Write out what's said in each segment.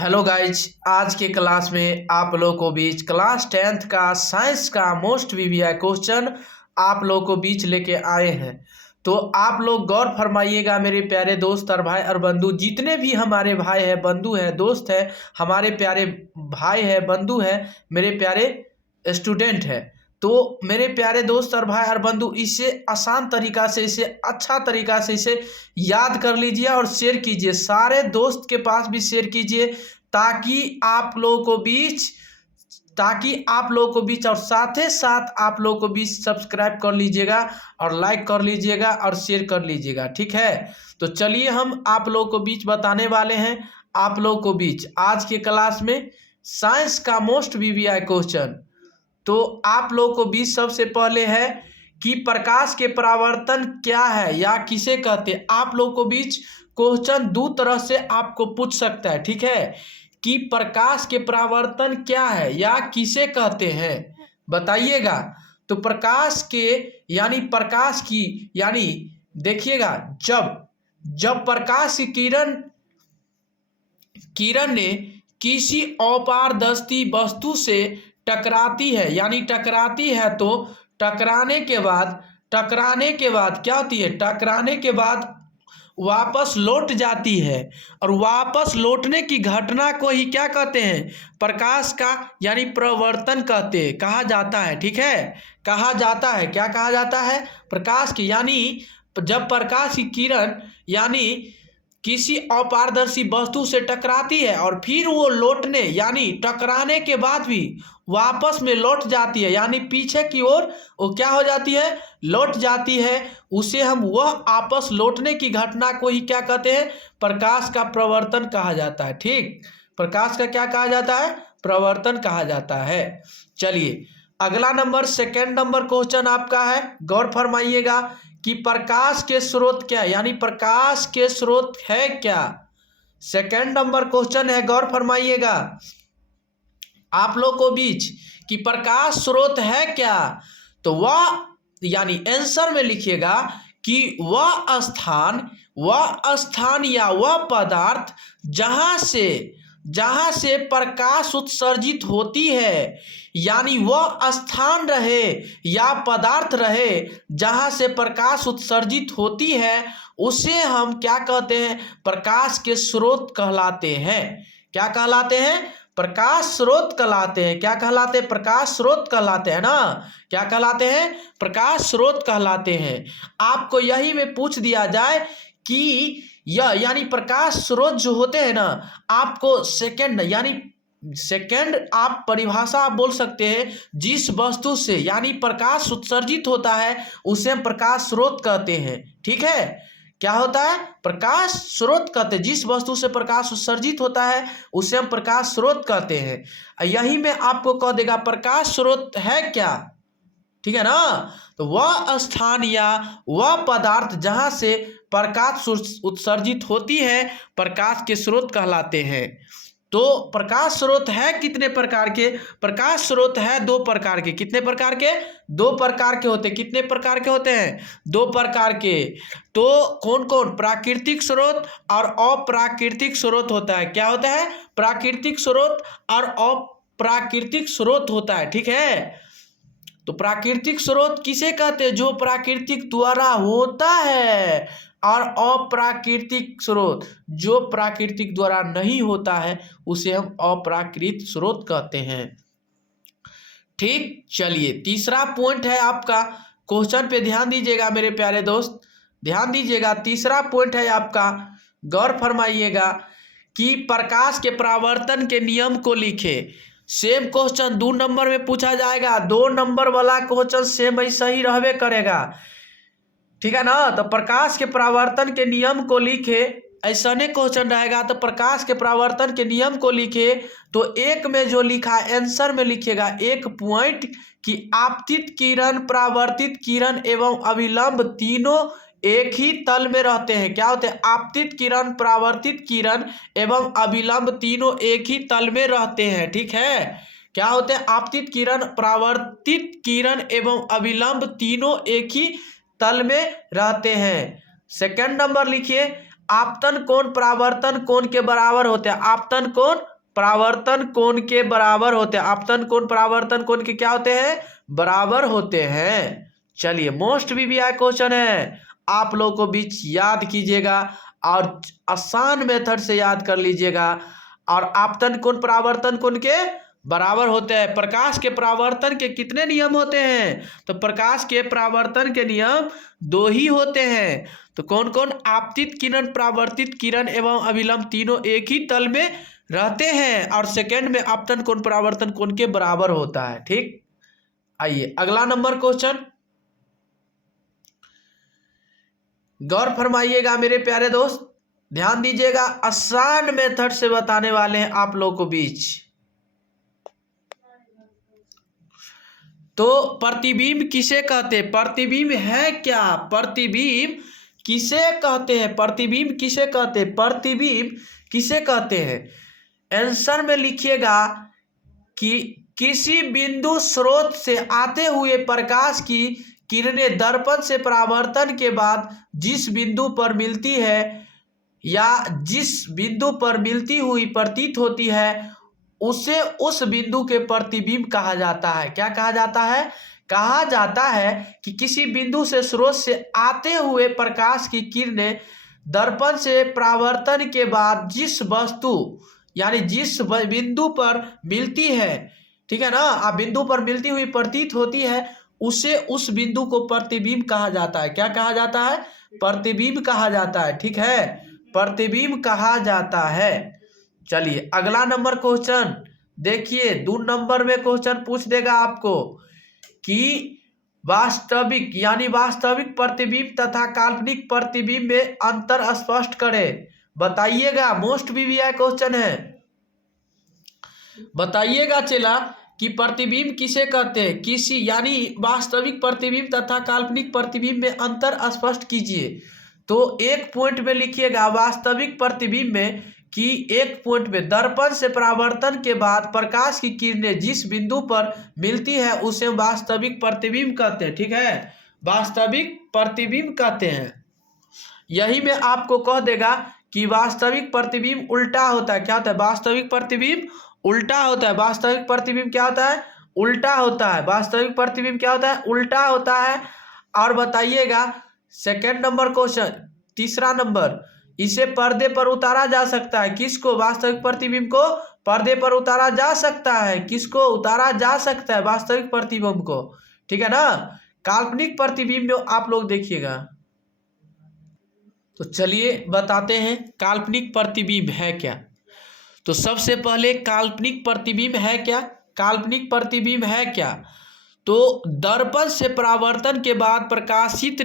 Hello guys, आज के class में आप लोगों को बीच क्लास 10th का साइंस का मोस्ट वीवीआई क्वेश्चन आप लोगों को बीच लेके आए हैं। तो आप लोग गौर फरमाइएगा मेरे प्यारे दोस्त और भाई और बंधु, जितने भी हमारे भाई है, बंधु है, दोस्त है, हमारे प्यारे भाई है, बंधु है, मेरे प्यारे स्टूडेंट है। तो मेरे प्यारे दोस्त और भाई और बंधु, इसे आसान तरीका से, इसे अच्छा तरीका से इसे याद कर लीजिए और शेयर कीजिए, सारे दोस्त के पास भी शेयर कीजिए, ताकि आप लोगों को बीच और साथ ही साथ आप लोगों को बीच सब्सक्राइब कर लीजिएगा और लाइक कर लीजिएगा और शेयर कर लीजिएगा। ठीक है, तो चलिए हम आप लोगों को बीच बताने वाले हैं आप लोगों को बीच आज के क्लास में साइंस का मोस्ट वीवीआई क्वेश्चन। तो आप लोगों को बीच सबसे पहले है कि प्रकाश के परावर्तन क्या है या किसे कहते हैं। आप लोगों को बीच क्वेश्चन दो तरह से आपको पूछ सकता है, ठीक है, कि प्रकाश के परावर्तन क्या है या किसे कहते हैं, बताइएगा। तो प्रकाश के प्रकाश की देखिएगा, जब प्रकाश की किरण ने किसी अपारदर्शी वस्तु से टकराती है तो टकराने के बाद क्या होती है, टकराने के बाद वापस लौट जाती है, और वापस लौटने की घटना को ही क्या कहते हैं, प्रकाश का प्रवर्तन कहा जाता है। ठीक है, कहा जाता है, क्या कहा जाता है, प्रकाश की जब प्रकाश की किरण किसी अपारदर्शी वस्तु से टकराती है और फिर वो टकराने के बाद भी वापस में लौट जाती है, पीछे की ओर वो क्या हो जाती है, लौट जाती है, उसे हम वह आपस लौटने की घटना को ही क्या कहते हैं, प्रकाश का प्रवर्तन कहा जाता है। ठीक, प्रकाश का क्या कहा जाता है, प्रवर्तन कहा जाता है। चलिए अगला नंबर, सेकंड नंबर क्वेश्चन आपका है, गौर फरमाइएगा कि प्रकाश के स्रोत क्या है, प्रकाश के स्रोत है क्या। सेकंड नंबर क्वेश्चन है, गौर फरमाइएगा आप लोग को बीच कि प्रकाश स्रोत है क्या। तो वह आंसर में लिखिएगा कि वह स्थान या वह पदार्थ जहां से प्रकाश उत्सर्जित होती है, वह स्थान रहे या पदार्थ रहे जहां से प्रकाश उत्सर्जित होती है, उसे हम क्या कहते हैं, प्रकाश के स्रोत कहलाते हैं। क्या कहलाते हैं, प्रकाश स्रोत कहलाते हैं। क्या कहलाते हैं, प्रकाश स्रोत कहलाते हैं ना, क्या कहलाते हैं, प्रकाश स्रोत कहलाते हैं। आपको यही में पूछ दिया जाए कि यह प्रकाश स्रोत जो होते हैं ना, आपको सेकंड आप परिभाषा आप बोल सकते हैं, जिस वस्तु से प्रकाश उत्सर्जित होता है उसे हम प्रकाश स्रोत कहते हैं। ठीक है, क्या होता है, प्रकाश स्रोत कहते हैं, जिस वस्तु से प्रकाश उत्सर्जित होता है उसे हम प्रकाश स्रोत कहते हैं। यही में आपको कह देगा प्रकाश स्रोत है क्या, ठीक है ना। तो वह स्थान या वह पदार्थ जहां से प्रकाश उत्सर्जित होती है, प्रकाश के स्रोत कहलाते हैं। तो प्रकाश स्रोत है कितने प्रकार के, प्रकाश स्रोत है दो प्रकार के। कितने प्रकार के, दो प्रकार के होते हैं। कितने प्रकार के होते हैं, दो प्रकार के। तो कौन कौन, प्राकृतिक स्रोत और अप्राकृतिक स्रोत होता है। क्या होता है, प्राकृतिक स्रोत और अप्राकृतिक स्रोत होता है। ठीक है, तो प्राकृतिक स्रोत किसे कहते हैं, जो प्राकृतिक द्वारा होता है, और अप्राकृतिक स्रोत जो प्राकृतिक द्वारा नहीं होता है उसे हम अप्राकृत स्रोत कहते हैं। ठीक, चलिए तीसरा पॉइंट है आपका, क्वेश्चन पे ध्यान दीजिएगा मेरे प्यारे दोस्त, ध्यान दीजिएगा। तीसरा पॉइंट है आपका, गौर फरमाइएगा कि प्रकाश के परावर्तन के नियम को लिखे। सेम क्वेश्चन 2 नंबर में पूछा जाएगा, 2 नंबर वाला क्वेश्चन सेम ऐसा ही रहबे करेगा। ठीक है ना, तो प्रकाश के परावर्तन के नियम को लिखे, ऐसा नहीं क्वेश्चन रहेगा। तो प्रकाश के परावर्तन के नियम को लिखे, तो एक में जो लिखा आंसर में लिखिएगा एक पॉइंट कि आपतित किरण, परावर्तित किरण एवं अभिलंब तीनों एक ही तल में रहते हैं। क्या होते हैं, आपतित किरण, परावर्तित किरण एवं अभिलंब तीनों एक ही तल में रहते हैं। ठीक है, क्या होते हैं, आपतित किरण, परावर्तित किरण एवं अभिलंब तीनों एक ही तल में रहते हैं। सेकंड नंबर लिखिए, आपतन कोण परावर्तन कोण के बराबर होते हैं। आपतन कोण परावर्तन कोण के बराबर होते हैं। आपतन कोण परावर्तन कोण के क्या होते हैं, बराबर होते हैं। चलिए मोस्ट वीवीआई क्वेश्चन है, आप लोगों को बीच याद कीजिएगा और आसान मेथड से याद कर लीजिएगा। और आपतन कोण परावर्तन कोण के बराबर होते हैं। प्रकाश के परावर्तन के कितने नियम होते हैं, तो प्रकाश के परावर्तन के नियम 2 ही होते हैं। तो कौन कौन, आपतित किरण, परावर्तित किरण एवं अभिलंब तीनों एक ही तल में रहते हैं। और सेकंड में आपतन कोण परावर्तन कोण के बराबर होता है। ठीक, आइए अगला नंबर क्वेश्चन गौर फरमाइएगा मेरे प्यारे दोस्त, ध्यान दीजिएगा, आसान मेथड से बताने वाले हैं आप लोगों को बीच। तो प्रतिबिंब किसे कहते हैं, प्रतिबिंब है क्या, प्रतिबिंब किसे कहते हैं, प्रतिबिंब किसे कहते हैं, प्रतिबिंब किसे कहते हैं। आंसर में लिखिएगा कि किसी बिंदु स्रोत से आते हुए प्रकाश की किरणें दर्पण से परावर्तन के बाद जिस बिंदु पर मिलती है या जिस बिंदु पर मिलती हुई प्रतीत होती है उसे उस बिंदु के प्रतिबिंब कहा जाता है। क्या कहा जाता है, कहा जाता है कि किसी बिंदु से स्रोत से आते हुए प्रकाश की किरणें दर्पण से परावर्तन के बाद जिस वस्तु यानी जिस बिंदु पर मिलती है, ठीक है ना, आप बिंदु पर मिलती हुई प्रतीत होती है उसे उस बिंदु को प्रतिबिंब कहा जाता है। क्या कहा जाता है, प्रतिबिंब कहा जाता है। ठीक है, प्रतिबिंब कहा जाता है। चलिए अगला नंबर क्वेश्चन देखिए, 2 नंबर में क्वेश्चन पूछ देगा आपको कि वास्तविक यानी वास्तविक प्रतिबिंब तथा काल्पनिक प्रतिबिंब में अंतर स्पष्ट करें। बताइएगा, मोस्ट वीवीआई क्वेश्चन है, बताइएगा चला कि प्रतिबिंब किसे कहते हैं, किसी यानी वास्तविक प्रतिबिंब तथा काल्पनिक प्रतिबिंब में अंतर स्पष्ट कीजिए। तो एक पॉइंट में लिखिएगा वास्तविक प्रतिबिंब में कि एक पॉइंट में दर्पण से परावर्तन के बाद प्रकाश की किरणें जिस बिंदु पर मिलती है उसे वास्तविक प्रतिबिंब कहते हैं। ठीक है, वास्तविक प्रतिबिंब कहते हैं। यही में आपको कह देगा कि वास्तविक प्रतिबिंब उल्टा होता है। क्या होता है, वास्तविक प्रतिबिंब उल्टा होता है। वास्तविक प्रतिबिंब क्या होता है, उल्टा होता है। वास्तविक प्रतिबिंब क्या होता है, उल्टा होता है। और बताइएगा सेकंड नंबर क्वेश्चन, तीसरा नंबर, इसे पर्दे पर उतारा जा सकता है। किसको, वास्तविक प्रतिबिंब को पर्दे पर उतारा जा सकता है। किसको उतारा जा सकता है, वास्तविक प्रतिबिंब को। ठीक है ना, काल्पनिक प्रतिबिंब में आप लोग देखिएगा। तो चलिए बताते हैं काल्पनिक प्रतिबिंब है क्या। तो सबसे पहले काल्पनिक प्रतिबिंब है क्या, काल्पनिक प्रतिबिंब है क्या, तो दर्पण से परावर्तन के बाद प्रकाशित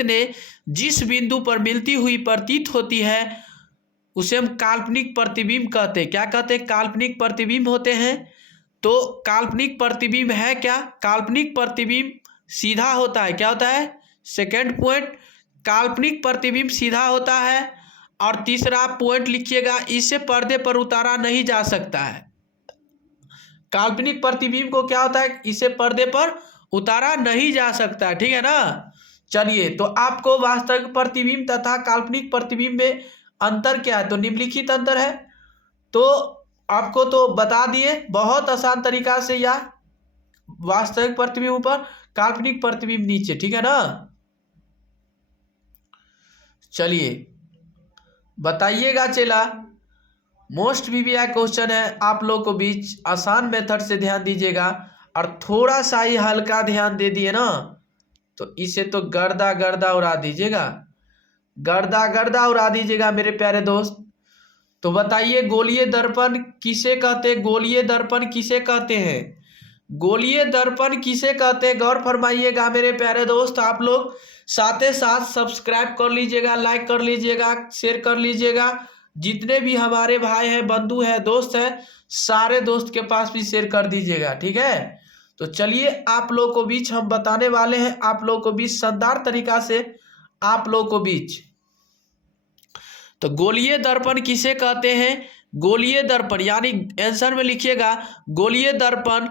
ने जिस बिंदु पर मिलती हुई प्रतीत होती है उसे हम काल्पनिक प्रतिबिंब कहते हैं। क्या कहते हैं, काल्पनिक प्रतिबिंब होते हैं। तो काल्पनिक प्रतिबिंब है क्या, काल्पनिक प्रतिबिंब सीधा होता है। क्या होता है, सेकंड पॉइंट, काल्पनिक प्रतिबिंब सीधा होता है। और तीसरा पॉइंट लिखिएगा, इसे पर्दे पर उतारा नहीं जा सकता है। काल्पनिक प्रतिबिंब को क्या होता है, इसे पर्दे पर उतारा नहीं जा सकता है। ठीक है ना। चलिए तो आपको वास्तविक प्रतिबिंब तथा काल्पनिक प्रतिबिंब में अंतर क्या है, तो निम्नलिखित अंतर है। तो आपको तो बता दिए बहुत आसान तरीका से, या वास्तविक प्रतिबिंब ऊपर काल्पनिक प्रतिबिंब नीचे। ठीक है ना। चलिए बताइएगा चला, मोस्ट वीवीआई क्वेश्चन है आप लोग को बीच, आसान मेथड से ध्यान दीजिएगा और थोड़ा सा ही हल्का ध्यान दे दिए ना तो इसे तो गर्दा गर्दा उड़ा दीजिएगा, गर्दा गर्दा उड़ा दीजिएगा मेरे प्यारे दोस्त। तो बताइए गोलीय दर्पण किसे कहते हैं, गोलीय दर्पण किसे कहते हैं, गोलीय दर्पण किसे कहते हैं, गौर फरमाइएगा मेरे प्यारे दोस्त। आप लोग साथ ही साथ सब्सक्राइब कर लीजिएगा, लाइक कर लीजिएगा, शेयर कर लीजिएगा। जितने भी हमारे भाई हैं, बंधु हैं, दोस्त हैं, सारे दोस्त के पास भी शेयर कर दीजिएगा। ठीक है। तो चलिए आप लोग को बीच हम बताने वाले हैं, आप लोग को बीच शानदार तरीका से आप लोग को बीच। तो गोलीय दर्पण किसे कहते हैं, गोलीय दर्पण यानी आंसर में लिखिएगा गोलीय दर्पण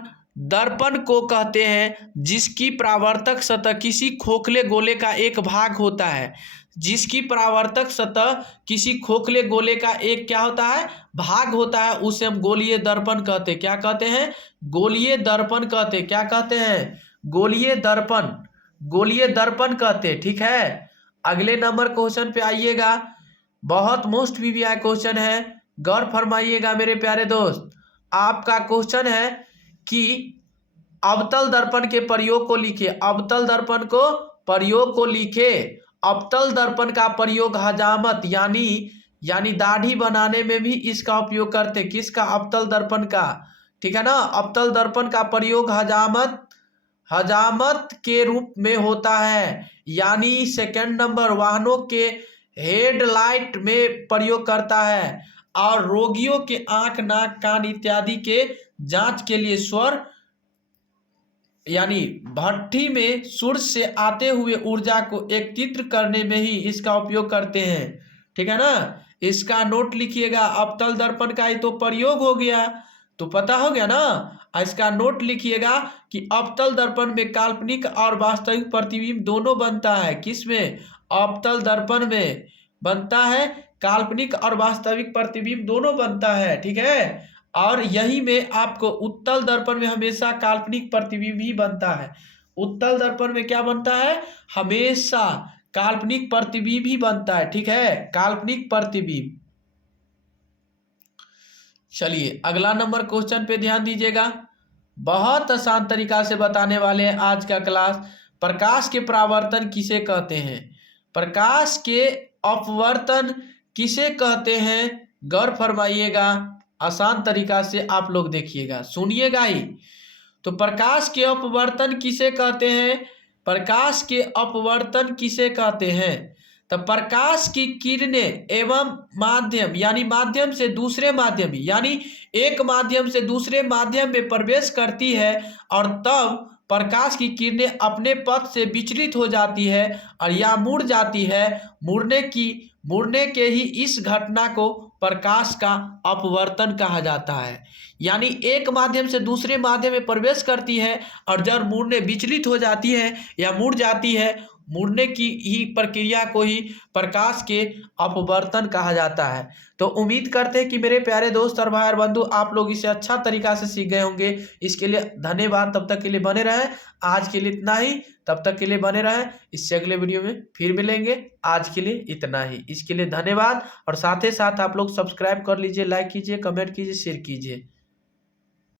दर्पण को कहते हैं जिसकी परावर्तक सतह किसी खोखले गोले का एक भाग होता है जिसकी परावर्तक सतह किसी खोखले गोले का एक क्या होता है, भाग होता है, उसे हम गोलीय दर्पण कहते हैं। क्या कहते हैं? गोलीय दर्पण कहते हैं। क्या कहते हैं? गोलीय दर्पण, गोलीय दर्पण कहते हैं। ठीक है, अगले नंबर क्वेश्चन पे आइएगा। बहुत मोस्ट वीवीआई क्वेश्चन है, गौर फरमाइएगा मेरे प्यारे दोस्त। आपका क्वेश्चन है कि अवतल दर्पण के प्रयोग को लिखिए। अवतल दर्पण को प्रयोग को लिखे। अवतल दर्पण का प्रयोग हजामत यानी दाढ़ी बनाने में भी इसका उपयोग करते। किसका? अवतल दर्पण का। ठीक है ना, अवतल दर्पण का प्रयोग हजामत के रूप में होता है, यानी सेकंड नंबर वाहनों के हेडलाइट में प्रयोग करता है, और रोगियों के आंख, नाक, कान इत्यादि के जांच के लिए स्वर यानी भट्ठी में सूर्य से आते हुए ऊर्जा को एकत्रित करने में ही इसका उपयोग करते हैं। ठीक है ना, इसका नोट लिखिएगा। अवतल दर्पण का ही तो प्रयोग हो गया, तो पता हो गया ना। इसका नोट लिखिएगा कि अवतल दर्पण में काल्पनिक और वास्तविक प्रतिबिंब दोनों बनता है। किसमें? अवतल दर्पण में बनता है काल्पनिक और वास्तविक प्रतिबिंब दोनों बनता है। ठीक है, और यही में आपको उत्तल दर्पण में हमेशा काल्पनिक प्रतिबिंब ही बनता है। उत्तल दर्पण में क्या बनता है? हमेशा काल्पनिक प्रतिबिंब ही बनता है। ठीक है, काल्पनिक प्रतिबिंब। चलिए अगला नंबर क्वेश्चन पे ध्यान दीजिएगा। बहुत आसान तरीका से बताने वाले हैं आज का क्लास। प्रकाश के परावर्तन किसे कहते हैं? प्रकाश के अपवर्तन किसे कहते हैं? गौर फरमाइएगा, आसान तरीका से आप लोग देखिएगा, सुनिएगा ही। तो प्रकाश के अपवर्तन किसे कहते हैं? प्रकाश के अपवर्तन किसे कहते हैं? तो प्रकाश की किरणें एवं माध्यम यानी माध्यम से दूसरे माध्यम यानी एक माध्यम से दूसरे माध्यम में प्रवेश करती है, और तब प्रकाश की किरणें अपने पथ से विचलित हो जाती है और या मुड़ जाती है। मुड़ने के ही इस घटना को प्रकाश का अपवर्तन कहा जाता है। यानी एक माध्यम से दूसरे माध्यम में प्रवेश करती है और जब मुड़ने विचलित हो जाती है या मुड़ जाती है, मुड़ने की ही प्रक्रिया को ही प्रकाश के अपवर्तन कहा जाता है। तो उम्मीद करते हैं कि मेरे प्यारे दोस्त और भाई और बंधु आप लोग इसे अच्छा तरीका से सीख गए होंगे। इसके लिए धन्यवाद। तब तक के लिए बने रहें। आज के लिए इतना ही, तब तक के लिए बने रहें। इससे अगले वीडियो में फिर मिलेंगे। आज के लिए इतना ही, इसके लिए धन्यवाद। और साथ ही साथ आप लोग सब्सक्राइब कर लीजिए, लाइक कीजिए, कमेंट कीजिए, शेयर कीजिए।